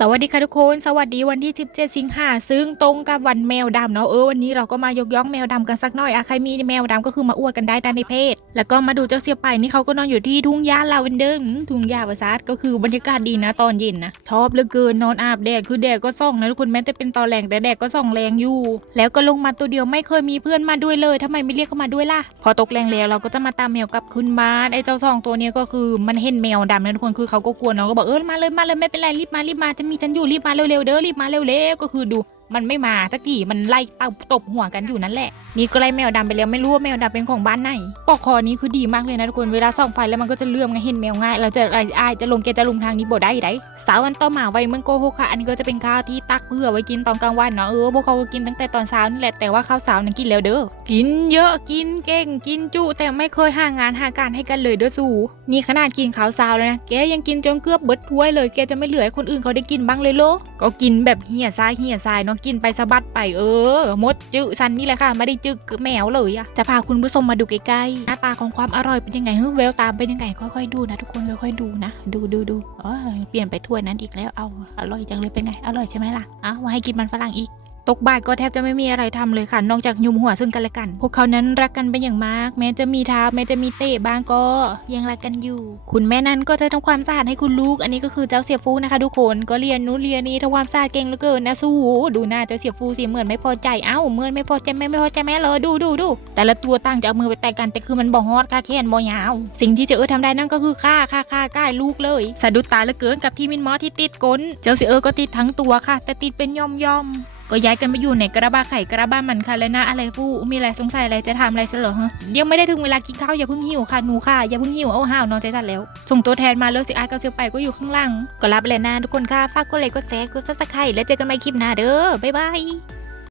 สวัสดีค่ะทุกคน สวัสดีวันที่ 17 สิงหาซึ่งตรงกับวันแมวดำเนาะเออวันนี้เราก็มายกย่องแมวดำกันสักหน่อยอะใครมีแมวดำก็คือมาอวดกันได้ในเพจแล้วก็มาดูเจ้าเสียไปนี่เขาก็นอนอยู่ที่ทุ่งหญ้าลาเวนเดอร์อืมทุ่งหญ้าประสาทก็คือบรรยากาศดีนะตอนเย็นนะชอบเหลือเกินนอนอาบแดดคือแดดก็ส่องนะทุกคนแม้จะเป็นตอนแรงแต่แดดก็ส่องแรงอยู่ แล้วก็ลงมาตัวเดียวไม่เคยมีเพื่อนมาด้วยเลยทำไมไม่เรียกเขามาด้วยล่ะพอตกแรงแล้วเราก็จะมาตามแมวกลับขึ้นบ้านไอ้เจ้าสองตัวนี้ก็คือมันเห็นแมวดำนะทุกคนคือเขาก็กลัวเนาะก็บอกเออมาเลยมาเลยไม่เป็นไรรีบมารีบมาจะมีฉันอยู่รีบมาเร็วๆเด้อรีบมาเร็วๆก็คือดู มันไม่มาสักทีมันไล่ตบตบหัวกันอยู่นั่นแหละ นี่ก็ไล่แมวดำไปแล้วไม่รู้ว่าแมวดำเป็นของบ้านไหนปอกคอนี้คือดีมากเลยนะทุกคนเวลาส่องไฟแล้วมันก็จะเลื่อมไงเห็นแมวง่าย เราจะอะไรอายจะลงแกจะลงทางนี้บ่ได้ไดสาววันต่อมาไว้เมืองโกหกค่ะ อันนี้ก็จะเป็นข้าวที่ตักเพื่อไว้กินตอนกลางวันเนาะเออพวกเขาก็กินตั้งแต่ตอนเช้านี่แหละแต่ว่าข้าวเช้านั้นกินแล้วเด้อกินเยอะกินเก่งกินจุแต่ไม่เคยห่างงานห่างการให้กันเลยเด้อสู่นี่ขนาดกินข้าวเช้าแล้วนะแกยังกินจนเกือบเบิดถ้วยเลยแกจะไม่เหลือให้คนอื่นเขาได้กินบ้างเลยโลก็กินแบบเหี่ยซ้ายเหี่ยซ้ายเนาะกินไปสะบัดไปเออ มดจื้อฉันนี่แหละค่ะไม่ได้จื้อแมวเลยอะจะพาคุณผู้ชมมาดูใกล้ๆหน้าตาของความอร่อยเป็นยังไงเฮ้ยแววตาเป็นยังไงค่อยๆดูนะทุกคนค่อยๆดูนะ ดูดูดูอ๋อเปลี่ยนไปถ้วยนั้นอีกแล้วเอาอร่อยจังเลยเป็นไงอร่อยใช่ไหมล่ะอะมาให้กินมันฝรั่งอีก ตกบ่ายก็แทบจะไม่มีอะไรทำเลยค่ะ นอกจากยุมหัวซึ่งกันและกัน พวกเขานั้นรักกันเป็นอย่างมาก แม้จะมีท้าแม้จะมีเตะบ้างก็ยังรักกันอยู่ คุณแม่นั้นก็จะทำความสะอาดให้คุณลูก อันนี้ก็คือเจ้าเสียฟูนะคะทุกคนก็เรียนนู้นเรียนนี้ทำความสะอาดเก่งเหลือเกินนะสู้ดูหน้าเจ้าเสียฟูสิเหมือนไม่พอใจเอ้าเหมือนไม่พอใจแม่ไม่พอใจแม่เลยดูดูดูแต่ละตัวต่างจะเอามือไปแตะกันแต่คือมันบ่ฮอดค่าแขนบ่ยาว สิ่งที่เจ้าเออทำได้นั่นก็คือฆ่าฆ่าฆ่าก้ายลูกเลยสะดุดตาเหลือเกินกับที่มินมอที่ติดก้นเจ้าเสียเออก็ติดทั้งตัวค่ะ แต่ติดเป็นย่อมย่อม ก็ย้ายกันไปอยู่ในกระบะไข่กระบะมันค่ะแล้วนะอะไรฟูมีอะไรสงสัยอะไรจะทำอะไรซะเหรอฮะยังไม่ได้ถึงเวลากินข้าวอย่าเพิ่งหิวค่ะหนูค่ะอย่าเพิ่งหิวเอาห่าวนอนใจจัดแล้ว ส่งตัวแทนมาเลยสิอาร์กับเซียวไปก็อยู่ข้างล่างก็รับเลยนะทุกคนค่ะฝากกดไลค์กดแชร์กดซับสไครต์แล้วเจอกันใหม่คลิปหน้าเด้อบ๊ายบาย